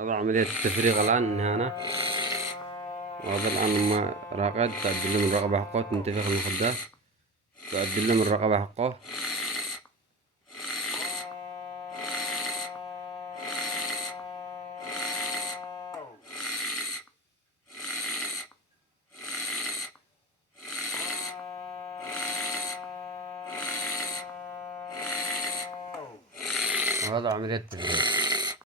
هذا عملية التفريغ الآن هنا. وهذا الآن لما راقد تعدل له من الرقبة حقه، تنتفخ المخدة تعدل له من الرقبة حقه. وهذا عملية التفريغ.